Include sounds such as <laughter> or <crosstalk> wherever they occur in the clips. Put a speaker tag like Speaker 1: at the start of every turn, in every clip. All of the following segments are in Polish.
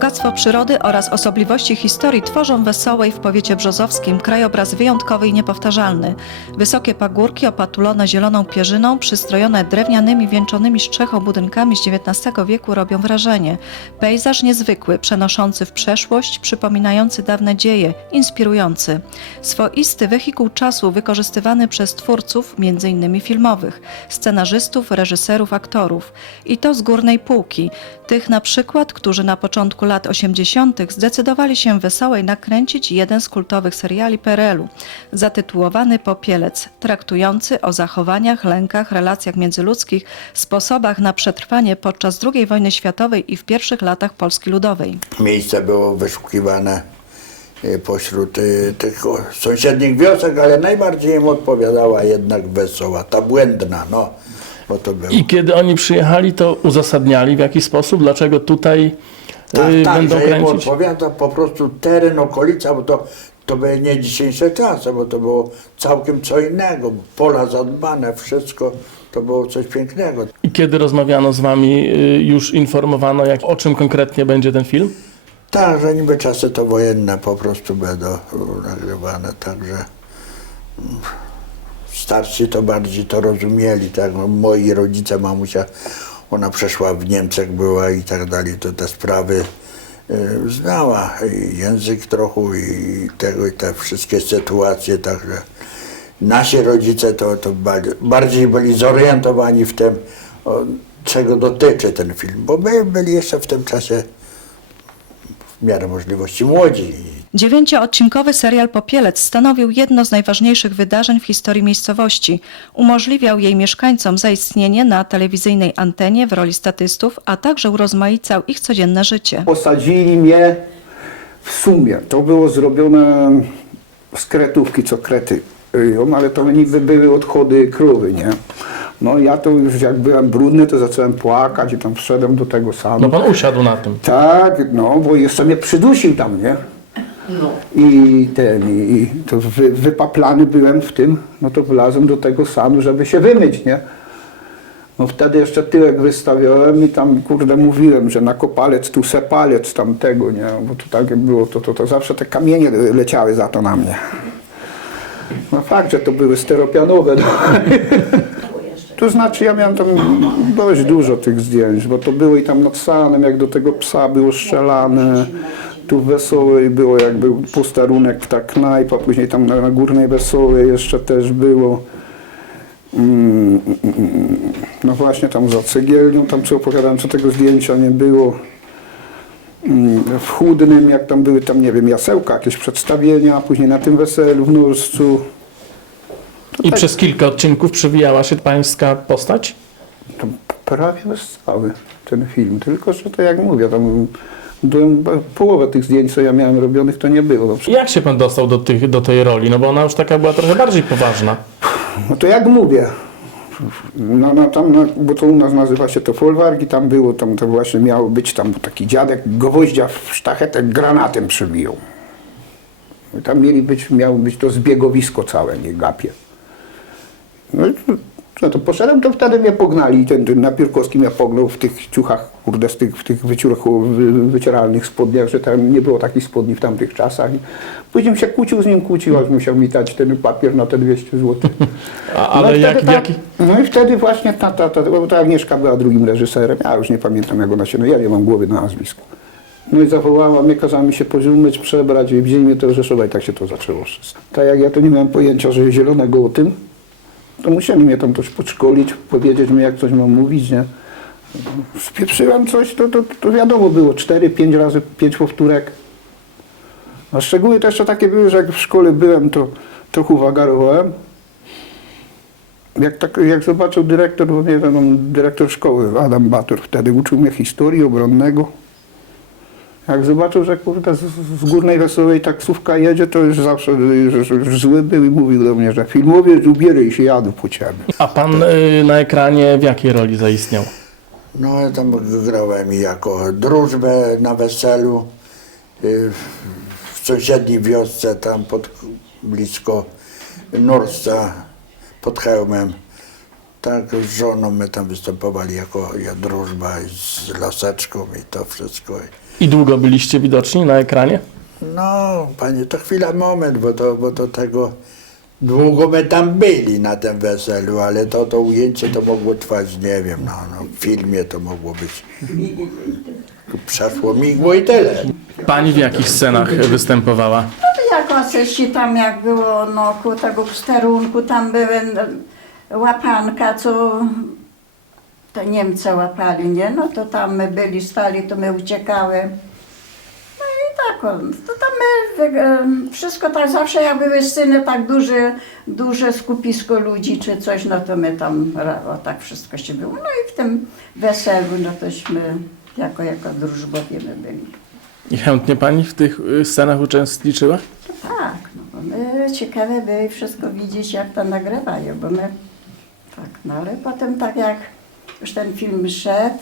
Speaker 1: Bogactwo przyrody oraz osobliwości historii tworzą Wesołej w powiecie brzozowskim krajobraz wyjątkowy i niepowtarzalny. Wysokie pagórki opatulone zieloną pierzyną, przystrojone drewnianymi wieńczonymi strzechą budynkami z XIX wieku robią wrażenie. Pejzaż niezwykły, przenoszący w przeszłość, przypominający dawne dzieje, inspirujący. Swoisty wehikuł czasu wykorzystywany przez twórców, m.in. filmowych, scenarzystów, reżyserów, aktorów. I to z górnej półki. Tych na przykład, którzy na początku lat 80. zdecydowali się Wesołej nakręcić jeden z kultowych seriali PRL-u, zatytułowany Popielec, traktujący o zachowaniach, lękach, relacjach międzyludzkich, sposobach na przetrwanie podczas II wojny światowej i w pierwszych latach Polski Ludowej.
Speaker 2: Miejsce było wyszukiwane e, pośród e, tych sąsiednich wiosek, ale najbardziej im odpowiadała jednak Wesoła, ta błędna, no, bo to było.
Speaker 3: I kiedy oni przyjechali, to uzasadniali w jaki sposób, dlaczego tutaj
Speaker 2: Tak,
Speaker 3: y,
Speaker 2: tak,
Speaker 3: będą
Speaker 2: że
Speaker 3: kręcić?
Speaker 2: odpowiada po prostu teren, okolica, bo to, to były nie dzisiejsze czasy, bo to było całkiem co innego. Pola zadbane, wszystko, to było coś pięknego.
Speaker 3: I kiedy rozmawiano z wami, y, już informowano, jak, o czym konkretnie będzie ten film?
Speaker 2: Tak, że niby czasy to wojenne po prostu będą nagrywane, także mm, starsi to bardziej to rozumieli, tak, no, moi rodzice, mamusia, ona przeszła w Niemczech była i tak dalej, to te sprawy e, znała, i język trochę i tego i te wszystkie sytuacje, także nasi rodzice to, to bardziej, byli zorientowani w tym, czego dotyczy ten film, bo my byli jeszcze w tym czasie w miarę możliwości młodzi.
Speaker 1: Dziewięcioodcinkowy serial Popielec stanowił jedno z najważniejszych wydarzeń w historii miejscowości. Umożliwiał jej mieszkańcom zaistnienie na telewizyjnej antenie w roli statystów, a także urozmaicał ich codzienne życie.
Speaker 4: Posadzili mnie w sumie. To było zrobione z kretówki, co krety ryją, ale to niby były odchody krowy, nie? No ja to już jak byłem brudny, to zacząłem płakać i tam wszedłem do tego
Speaker 3: No
Speaker 4: samo.
Speaker 3: pan usiadł na tym.
Speaker 4: Tak, no, bo jeszcze mnie przydusił tam, nie? I ten, i to wy, wypaplany byłem w tym, no to wlazłem do tego sam, żeby się wymyć, nie? No wtedy jeszcze tyłek wystawiałem i tam, kurde, mówiłem, że na kopalec tu se palec tamtego, nie? Bo to tak jak było, to, to, to zawsze te kamienie leciały za to na mnie. No fakt, że to były steropianowe. No. <laughs> To znaczy ja miałem tam dość dużo tych zdjęć, bo to było i tam nad Sanem, jak do tego psa było strzelane. Tu w Wesołej było jakby posterunek, ta knajpa, później tam na, na Górnej Wesołej jeszcze też było. Mm, no właśnie tam za cegielnią, tam co opowiadałem, co tego zdjęcia nie było. Mm, W Chudnym, jak tam były tam, nie wiem, jasełka, jakieś przedstawienia, a później na tym weselu w Norscu.
Speaker 3: I przez kilka odcinków przewijała się pańska postać?
Speaker 4: To prawie cały ten film, tylko że to jak mówię, tam byłem, połowę tych zdjęć, co ja miałem robionych, to nie było.
Speaker 3: Jak się pan dostał do, tych, do tej roli? No bo ona już taka była trochę bardziej poważna.
Speaker 4: No to jak mówię, no, no, tam, no, bo to u nas nazywa się to folwark i tam było, tam to właśnie miało być tam taki dziadek gwoździa w sztachetę granatem przybijał. I tam mieli być, miało być to zbiegowisko całe, nie gapie. No no to poszedłem, to wtedy mnie pognali. Ten, ten Napiórkowski mnie pognął w tych ciuchach, kurde, z tych, w tych wyciurachu, wy, wycieralnych spodniach, że tam nie było takich spodni w tamtych czasach. Później się kłócił z nim, kłócił, aż musiał mi dać ten papier na te 200 zł. <laughs>
Speaker 3: A, ale
Speaker 4: i
Speaker 3: jak,
Speaker 4: ta-
Speaker 3: jaki...
Speaker 4: No i wtedy właśnie ta, ta, ta, bo ta Agnieszka była drugim reżyserem, ja już nie pamiętam jak ona się, no ja nie mam głowy na nazwisko. No i zawołała mnie, kazała mi się pozumyć, przebrać i wzięli mnie do Rzeszowa i tak się to zaczęło wszystko. Tak jak ja to nie miałem pojęcia, że zielonego o tym, to musieli mnie tam też podszkolić, powiedzieć mi jak coś mam mówić, nie? Spieprzyłem coś, to, to, to wiadomo było, cztery, pięć razy, pięć powtórek. A szczegóły to jeszcze takie były, że jak w szkole byłem, to trochę wagarowałem. Jak, tak, jak zobaczył dyrektor, bo nie wiem, dyrektor szkoły, Adam Bator, wtedy uczył mnie historii obronnego. Jak zobaczył, że kurde, z, z Górnej Wesołej taksówka jedzie, to już zawsze już, już zły był i mówił do mnie, że filmowiec ubieraj się, jadę po ciebie.
Speaker 3: A pan y, na ekranie w jakiej roli zaistniał?
Speaker 2: No ja tam grałem i jako drużbę na weselu y, w sąsiedniej wiosce tam pod, blisko Norsca pod hełmem. Tak, z żoną my tam występowali jako ja drużba z laseczką i to wszystko.
Speaker 3: I długo byliście widoczni na ekranie?
Speaker 2: No, panie, to chwila, moment, bo to, bo to tego długo my tam byli na tym weselu, ale to, to ujęcie to mogło trwać, nie wiem, no, no w filmie to mogło być. Przeszło migło i tyle.
Speaker 3: Pani w jakich scenach występowała?
Speaker 5: Jako coś tam jak było no, ku tego posterunku, tam były no, łapanka, co te Niemcy łapali, nie? No to tam my byli, stali, to my uciekały. No i tak, to tam my, wszystko tak, zawsze jak były sceny tak duże, duże skupisko ludzi czy coś, no to my tam, o, tak wszystko się było. No i w tym weselu, no tośmy jako, jako drużbowie my byli.
Speaker 3: I chętnie pani w tych y, scenach uczestniczyła?
Speaker 5: Tak, no bo my ciekawe byli wszystko widzieć, jak to nagrywają, bo my tak, no ale potem tak jak już ten film szedł,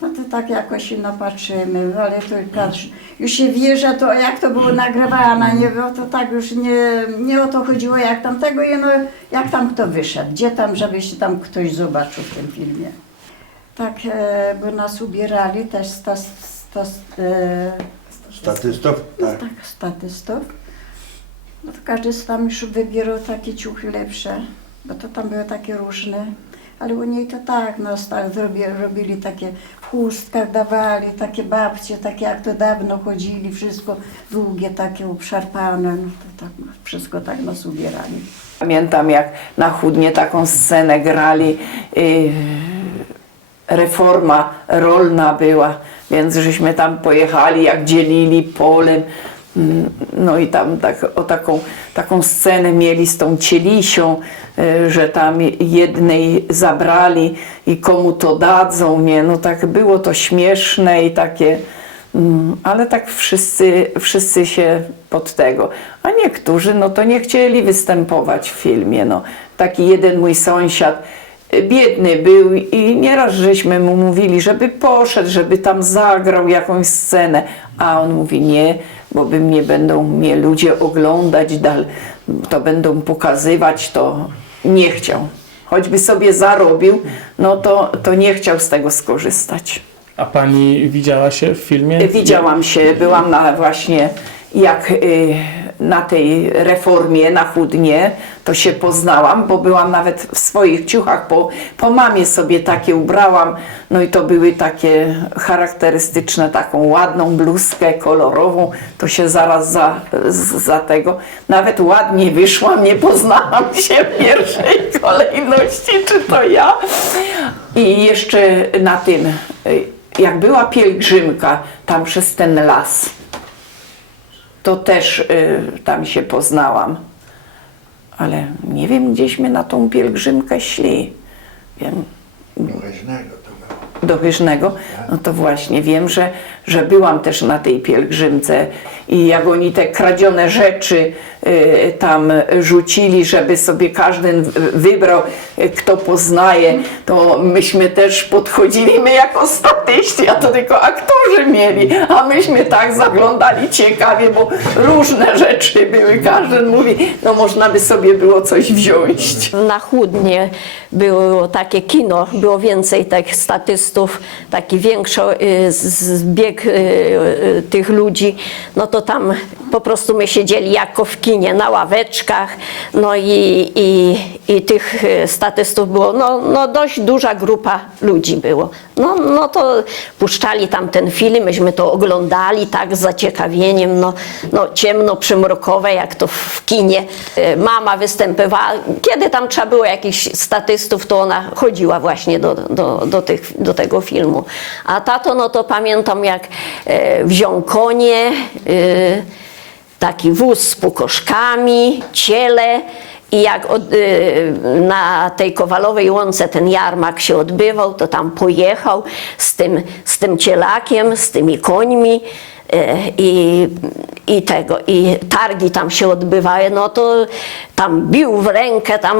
Speaker 5: no to tak jakoś się napatrzymy, ale to patrz, już się wie, że to jak to było nagrywane, nie było, to tak już nie, nie o to chodziło jak tam tego, no, jak tam kto wyszedł, gdzie tam, żeby się tam ktoś zobaczył w tym filmie. Tak, e, by nas ubierali też sta, sta, e,
Speaker 2: Statystów? Tak.
Speaker 5: tak, statystów. No to każdy z tam już wybierał takie ciuchy lepsze, bo to tam były takie różne. Ale u niej to tak, no tak zrobili, robili takie w chustkach dawali, takie babcie, takie jak to dawno chodzili, wszystko długie, takie obszarpane, no to tak, no, wszystko tak nas ubierali.
Speaker 6: Pamiętam jak na chudnie taką scenę grali. y, reforma rolna była, więc żeśmy tam pojechali, jak dzielili polem. No i tam tak, o taką, taką scenę mieli z tą cielisią, y, że tam jednej zabrali i komu to dadzą, nie? No tak było to śmieszne i takie, mm, ale tak wszyscy, wszyscy się pod tego. A niektórzy no to nie chcieli występować w filmie. No. Taki jeden mój sąsiad, biedny był i nieraz żeśmy mu mówili, żeby poszedł, żeby tam zagrał jakąś scenę, a on mówi nie, bo by mnie będą mnie ludzie oglądać, dal, to będą pokazywać, to nie chciał. Choćby sobie zarobił, no to, to nie chciał z tego skorzystać.
Speaker 3: A pani widziała się w filmie?
Speaker 6: Widziałam się, byłam na właśnie jak y, na tej reformie na chudnie, to się poznałam, bo byłam nawet w swoich ciuchach, po, po mamie sobie takie ubrałam, no i to były takie charakterystyczne, taką ładną bluzkę kolorową, to się zaraz za, za tego, nawet ładnie wyszłam, nie poznałam się w pierwszej kolejności, czy to ja. I jeszcze na tym, y, jak była pielgrzymka tam przez ten las, to też y, tam się poznałam. Ale nie wiem, gdzieśmy na tą pielgrzymkę szli. Wiem,
Speaker 2: Groźnego to było.
Speaker 6: do Wyżnego, no to właśnie wiem, że, że byłam też na tej pielgrzymce i jak oni te kradzione rzeczy y, tam rzucili, żeby sobie każdy wybrał, kto poznaje, to myśmy też podchodzili, my jako statyści, a to tylko aktorzy mieli, a myśmy tak zaglądali ciekawie, bo różne rzeczy były, każdy mówi, no można by sobie było coś wziąć.
Speaker 7: Na Chudnie było takie kino, było więcej tych statystów, taki większy zbieg y, y, tych ludzi, no to tam po prostu my siedzieli jako w kinie na ławeczkach, no i, i, i tych y, statystów było, no, no dość duża grupa ludzi było. No, no to puszczali tam ten film, myśmy to oglądali tak z zaciekawieniem, no, no ciemno, przymrokowe, jak to w kinie. Y, Mama występowała, kiedy tam trzeba było jakichś statystów, to ona chodziła właśnie do, do, do, tych, do tego filmu. A tato, no to pamiętam jak e, wziął konie, taki wóz z pukoszkami, ciele i jak od, y, na tej Kowalowej Łące ten jarmark się odbywał, to tam pojechał z tym, z tym cielakiem, z tymi końmi y, i, i tego, i targi tam się odbywały, no to tam bił w rękę, tam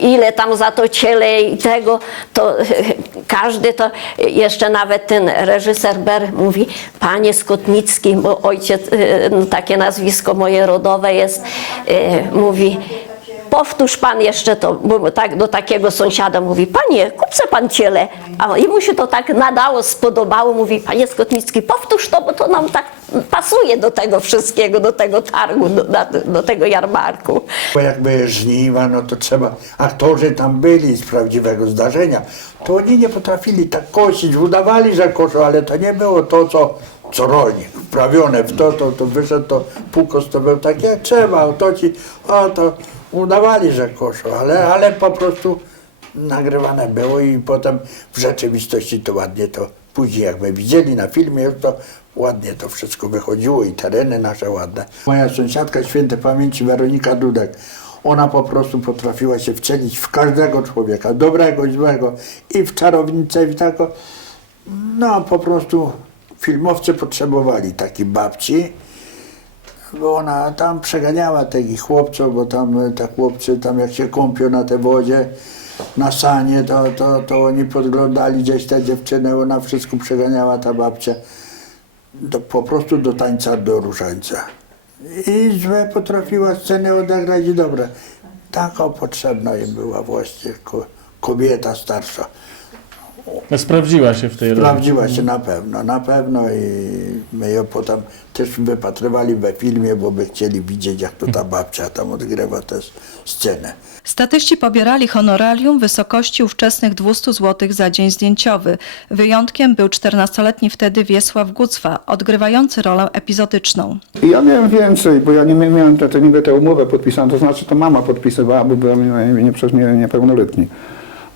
Speaker 7: ile tam za to ciele i tego, to <laughs> każdy to, jeszcze nawet ten reżyser Ber mówi, panie Skotnicki, bo ojciec, y, takie nazwisko moje rodowe jest, mówi, powtórz pan jeszcze to, bo tak do takiego sąsiada mówi, panie, kup se pan ciele. A jemu się to tak nadało, spodobało, mówi, panie Skotnicki, powtórz to, bo to nam tak pasuje do tego wszystkiego, do tego targu, do, do, do tego jarmarku.
Speaker 2: Bo jak były żniwa, no to trzeba, aktorzy tam byli z prawdziwego zdarzenia, to oni nie potrafili tak kosić, udawali, że koszą, ale to nie było to, co, co rolnik, wprawione w to, to, to wyszedł, to półkos to był tak jak trzeba, to ci, o to udawali, że koszą, ale, ale po prostu nagrywane było i potem w rzeczywistości to ładnie to, później jak my widzieli na filmie, to ładnie to wszystko wychodziło i tereny nasze ładne. Moja sąsiadka świętej pamięci Weronika Dudek, ona po prostu potrafiła się wcielić w każdego człowieka, dobrego i złego, i w czarownicę, i w tako. No po prostu filmowcy potrzebowali takiej babci, bo ona tam przeganiała takich chłopców, bo tam e, te chłopcy, tam jak się kąpią na tej wodzie, na sanie, to, to, to oni podglądali gdzieś te dziewczyny, ona wszystko przeganiała, ta babcia, do, po prostu do tańca, do różańca. I złe potrafiła sceny odegrać i dobre. Taka potrzebna jej była właśnie ko, kobieta starsza.
Speaker 3: Sprawdziła się w tej roli.
Speaker 2: Sprawdziła się na pewno, na pewno i my ją potem też wypatrywali we filmie, bo by chcieli widzieć, jak to ta babcia tam odgrywa tę scenę.
Speaker 1: Statyści pobierali honorarium w wysokości ówczesnych 200 zł za dzień zdjęciowy. Wyjątkiem był 14-letni wtedy Wiesław Gucwa, odgrywający rolę epizodyczną.
Speaker 4: I ja miałem więcej, bo ja nie mia- miałem te, te, niby tę umowę podpisaną, to znaczy to mama podpisywała, bo byłem nie, nie, przez nie, niepełnoletni.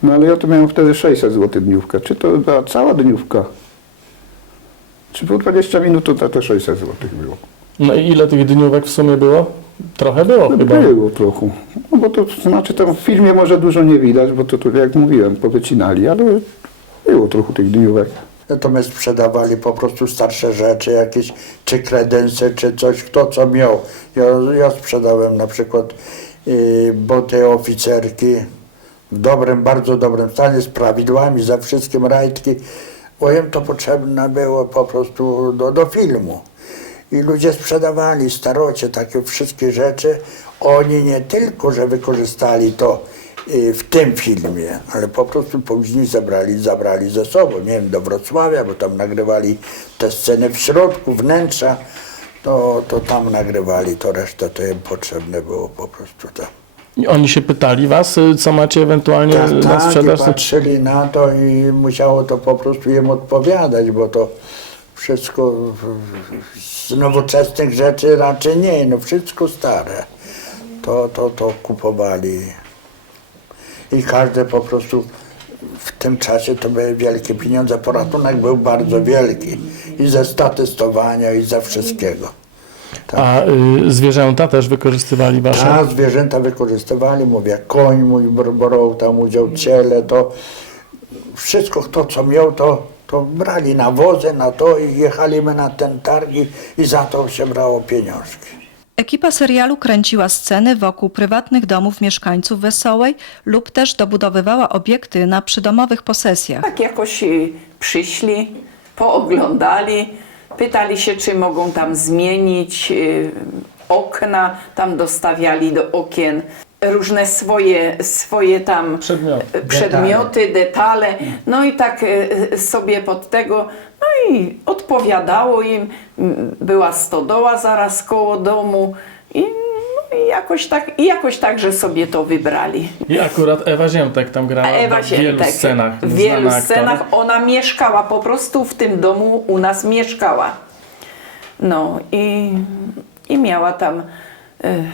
Speaker 4: No ale ja to miałem wtedy 600 zł dniówkę. Czy to była cała dniówka? Czy było 20 minut, to to 600 zł było.
Speaker 3: No i ile tych dniówek w sumie było? Trochę było
Speaker 4: No
Speaker 3: chyba.
Speaker 4: Było trochę. No bo to znaczy tam w filmie może dużo nie widać, bo to, to jak mówiłem, powycinali, ale było trochę tych dniówek.
Speaker 2: Natomiast sprzedawali po prostu starsze rzeczy, jakieś czy kredensy, czy coś, kto co miał. Ja, ja sprzedałem na przykład y, boty oficerki w dobrym, bardzo dobrym stanie, z prawidłami, ze wszystkim rajtki, bo im to potrzebne było po prostu do, do filmu. I ludzie sprzedawali starocie takie wszystkie rzeczy. Oni nie tylko, że wykorzystali to y, w tym filmie, ale po prostu później zabrali, zabrali ze sobą, nie wiem, do Wrocławia, bo tam nagrywali te sceny w środku, wnętrza, to, to tam nagrywali, to resztę to im potrzebne było po prostu tam.
Speaker 3: Oni się pytali was, y, co macie ewentualnie
Speaker 2: Tak,
Speaker 3: na
Speaker 2: tak,
Speaker 3: sprzedaż?
Speaker 2: patrzyli na to i musiało to po prostu im odpowiadać, bo to wszystko z nowoczesnych rzeczy raczej nie, no wszystko stare. To, to, to kupowali i każde po prostu w tym czasie to były wielkie pieniądze. Poratunek był bardzo wielki i ze statystowania i ze wszystkiego.
Speaker 3: A y, zwierzęta też wykorzystywali wasze?
Speaker 2: A zwierzęta wykorzystywali, mówię, koń mój br- brał tam udział, ciele, to wszystko to, co miał, to, to brali na wozy, na to i jechaliśmy na ten targ i, i za to się brało pieniążki.
Speaker 1: Ekipa serialu kręciła sceny wokół prywatnych domów mieszkańców Wesołej lub też dobudowywała obiekty na przydomowych posesjach.
Speaker 6: Tak jakoś y, przyszli, pooglądali, pytali się, czy mogą tam zmienić y, okna, tam dostawiali do okien różne swoje, swoje tam
Speaker 3: Przedmioty.
Speaker 6: e, przedmioty, detale. No i tak e, sobie pod tego, no i odpowiadało im, była stodoła zaraz koło domu i, i jakoś tak, i jakoś tak, że sobie to wybrali.
Speaker 3: I akurat Ewa Ziętek tam grała
Speaker 6: Ewa
Speaker 3: w wielu scenach.
Speaker 6: W wielu scenach
Speaker 3: aktor.
Speaker 6: ona mieszkała, po prostu w tym domu u nas mieszkała. No i, i miała tam e,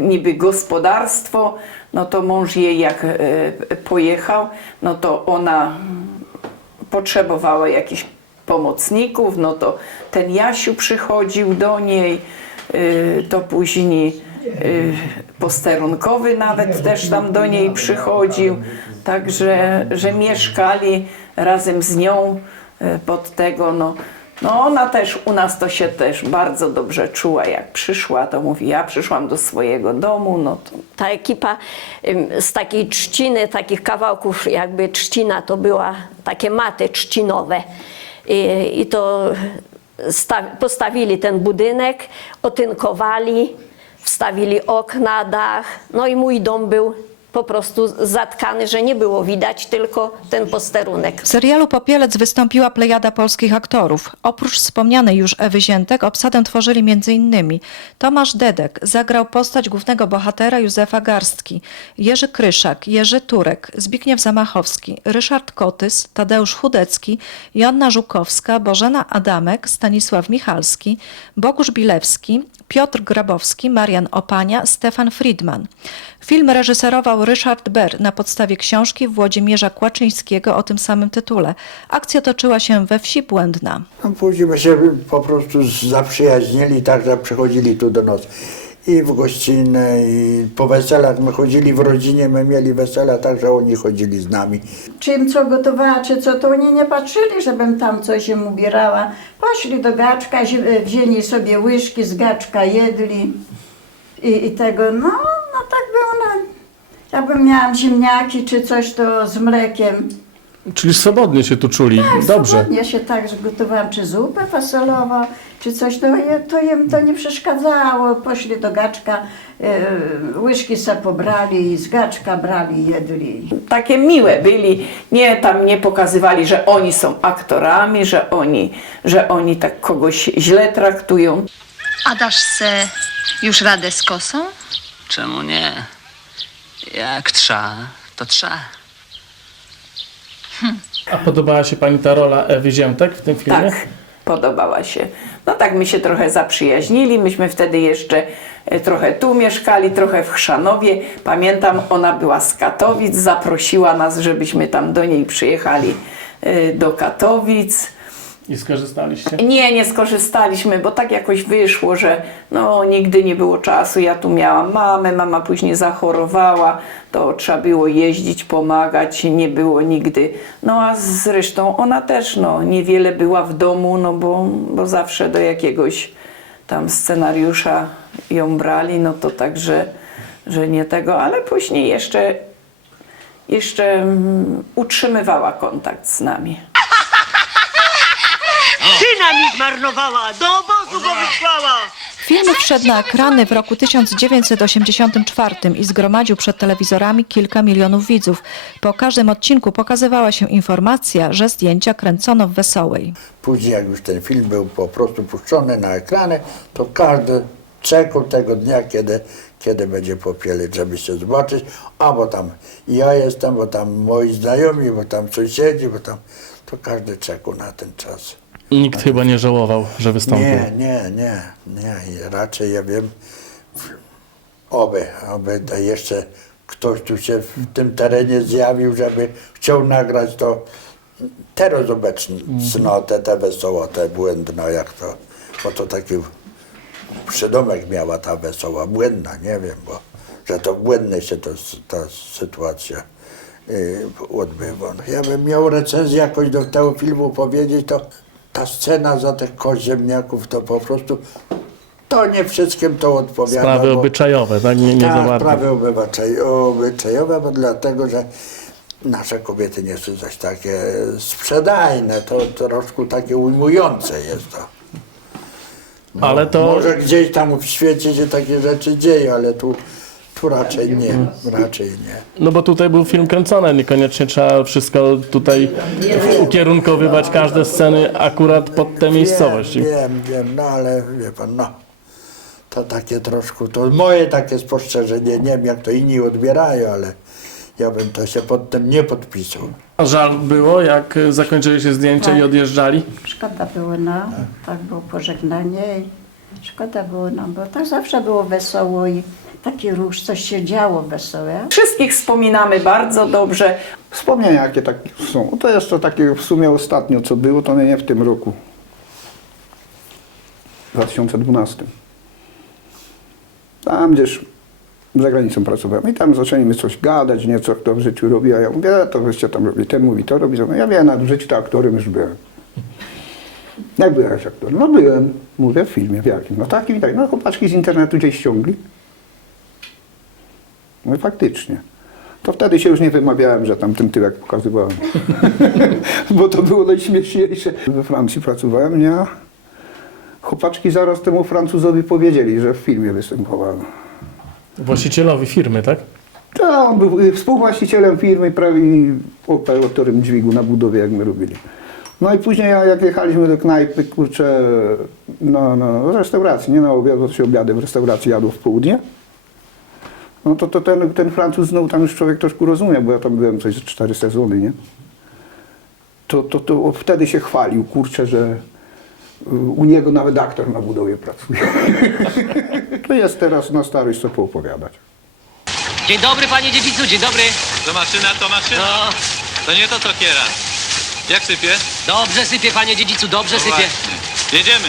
Speaker 6: niby gospodarstwo, no to mąż jej jak e, pojechał, no to ona potrzebowała jakichś pomocników, no to ten Jasiu przychodził do niej, y, to później y, posterunkowy nawet też tam do niej przychodził, także że mieszkali razem z nią y, pod tego, no, no ona też, u nas to się też bardzo dobrze czuła, jak przyszła, to mówi, ja przyszłam do swojego domu, no to
Speaker 7: Ta ekipa z takiej trzciny, takich kawałków jakby trzcina to była takie maty trzcinowe. I, i to postawili ten budynek, otynkowali, wstawili okna, dach, no i mój dom był po prostu zatkany, że nie było widać tylko ten posterunek.
Speaker 1: W serialu Popielec wystąpiła plejada polskich aktorów. Oprócz wspomnianej już Ewy Ziętek obsadę tworzyli m.in. Tomasz Dedek zagrał postać głównego bohatera Józefa Garstki, Jerzy Kryszak, Jerzy Turek, Zbigniew Zamachowski, Ryszard Kotys, Tadeusz Chudecki, Joanna Żukowska, Bożena Adamek, Stanisław Michalski, Bogusz Bilewski, Piotr Grabowski, Marian Opania, Stefan Friedman. Film reżyserował Ryszard Ber na podstawie książki Włodzimierza Kłaczyńskiego o tym samym tytule. Akcja toczyła się we wsi Błędna.
Speaker 2: Później my się po prostu zaprzyjaźnili, tak że przychodzili tu do nas i w gościnę, i po weselach. My chodzili w rodzinie, my mieli wesela, także oni chodzili z nami.
Speaker 5: Czym co gotowała, czy co, to oni nie patrzyli, żebym tam coś im ubierała. Poszli do gaczka, zi- wzięli sobie łyżki z gaczka, jedli i, i tego, no, no tak było. No. Jakbym miałam ziemniaki czy coś, to z mlekiem.
Speaker 3: Czyli swobodnie się tu czuli. Dobrze.
Speaker 5: Ja się tak że gotowałam, czy zupę fasolową, czy coś, to, je- to im to nie przeszkadzało. Poszli do gaczka, e, łyżki se pobrali i z gaczka brali i jedli.
Speaker 6: takie miłe byli. Nie tam nie pokazywali, że oni są aktorami, że oni, że oni tak kogoś źle traktują.
Speaker 8: A dasz se już radę z kosą?
Speaker 9: Czemu nie? Jak trza, to trza.
Speaker 3: A podobała się pani ta rola Ewy Ziętek w tym filmie?
Speaker 6: Tak, podobała się. No tak my się trochę zaprzyjaźnili. Myśmy wtedy jeszcze e, trochę tu mieszkali, trochę w Chrzanowie. Pamiętam, ona była z Katowic, zaprosiła nas, żebyśmy tam do niej przyjechali e, do Katowic.
Speaker 3: I skorzystaliście?
Speaker 6: Nie, nie skorzystaliśmy, bo tak jakoś wyszło, że no nigdy nie było czasu. Ja tu miałam mamę, mama później zachorowała, to trzeba było jeździć, pomagać, nie było nigdy. No a zresztą ona też no, niewiele była w domu, no bo, bo zawsze do jakiegoś tam scenariusza ją brali, no to także, że nie tego, ale później jeszcze, jeszcze mm, utrzymywała kontakt z nami.
Speaker 10: Dynamit marnowała, do obozu go wysłała.
Speaker 1: Film wszedł na ekrany w roku 1984 i zgromadził przed telewizorami kilka milionów widzów. Po każdym odcinku pokazywała się informacja, że zdjęcia kręcono w Wesołej.
Speaker 2: Później jak już ten film był po prostu puszczony na ekrany, to każdy czekał tego dnia, kiedy, kiedy będzie popielec, żeby się zobaczyć. A bo tam ja jestem, bo tam moi znajomi, bo tam sąsiedzi, bo tam... To każdy czekał na ten czas.
Speaker 3: Nikt chyba nie żałował, że wystąpił.
Speaker 2: Nie, nie, nie, nie. Raczej ja wiem, oby, oby to jeszcze ktoś tu się w tym terenie zjawił, żeby chciał nagrać to teraz obecnie, no, te, te wesoło, te błędno, jak to, bo to taki przydomek miała ta wesoła, błędna, nie wiem, bo że to w błędnej się to, ta sytuacja y, odbywa. Ja bym miał recenzję jakoś do tego filmu powiedzieć, to ta scena za tych koziemniaków to po prostu to nie wszystkim to odpowiada.
Speaker 3: Sprawy
Speaker 2: bo-
Speaker 3: obyczajowe, tak? Nie, nie za
Speaker 2: tak,
Speaker 3: bardzo.
Speaker 2: sprawy obyczajowe, bo dlatego, że nasze kobiety nie są coś takie sprzedajne, to troszkę takie ujmujące jest to. No,
Speaker 3: Ale to-
Speaker 2: Może gdzieś tam w świecie się takie rzeczy dzieje, ale tu, tu raczej nie, raczej nie.
Speaker 3: No bo tutaj był film kręcony, niekoniecznie trzeba wszystko tutaj ukierunkowywać każde sceny akurat pod te miejscowości.
Speaker 2: Wiem, wiem, wiem, no ale wie pan, no. To takie troszkę, to moje takie spostrzeżenie, nie wiem jak to inni odbierają, ale ja bym to się pod tym nie podpisał.
Speaker 3: A żal było, jak y, zakończyły się zdjęcia i
Speaker 5: Tak.
Speaker 3: odjeżdżali?
Speaker 5: Szkoda było, no, tak było pożegnanie i szkoda było, no, bo tak zawsze było wesoło i taki ruch, coś się działo wesołe.
Speaker 6: Wszystkich wspominamy bardzo dobrze.
Speaker 4: Wspomnienia jakie tak są. To jest to takie w sumie ostatnio co było, to nie w tym roku. W 2012. Tam gdzieś za granicą pracowałem i tam zaczęliśmy coś gadać, nieco kto w życiu robi, a ja mówię, "E, to wyście tam robi, ten mówi to robi, ja wiem, na w życiu to aktorem już byłem. Jak byłeś aktorem? No byłem, mówię, w filmie, w jakim? No takim i tak, no chłopaczki z internetu gdzieś ściągli. Mówię, faktycznie. To wtedy się już nie wymawiałem, że tam ten tyłek pokazywałem. <laughs> Bo to było najśmieszniejsze. We Francji pracowałem, nie? Chłopaczki zaraz temu Francuzowi powiedzieli, że w filmie występowałem.
Speaker 3: Właścicielowi firmy, tak?
Speaker 4: Tak, on był współwłaścicielem firmy prawie operatorem dźwigu na budowie, jak my robili. No i później ja- jak jechaliśmy do knajpy, kurczę, no, no, restauracji, nie na obiad, bo się obiady w restauracji jadło w południe. No to, to ten, ten Francuz, no tam już człowiek troszkę rozumie, bo ja tam byłem coś ze cztery sezony, nie? To, to, to wtedy się chwalił, kurczę, że y, u niego nawet aktor na budowie pracuje. <laughs> to jest teraz na starość co poopowiadać.
Speaker 10: Dzień dobry panie dziedzicu, dzień dobry.
Speaker 11: To maszyna, to maszyna.
Speaker 10: No,
Speaker 11: To nie to, co kiera. Jak sypie?
Speaker 10: dobrze sypie panie dziedzicu, dobrze sypie.
Speaker 11: Właśnie. Jedziemy.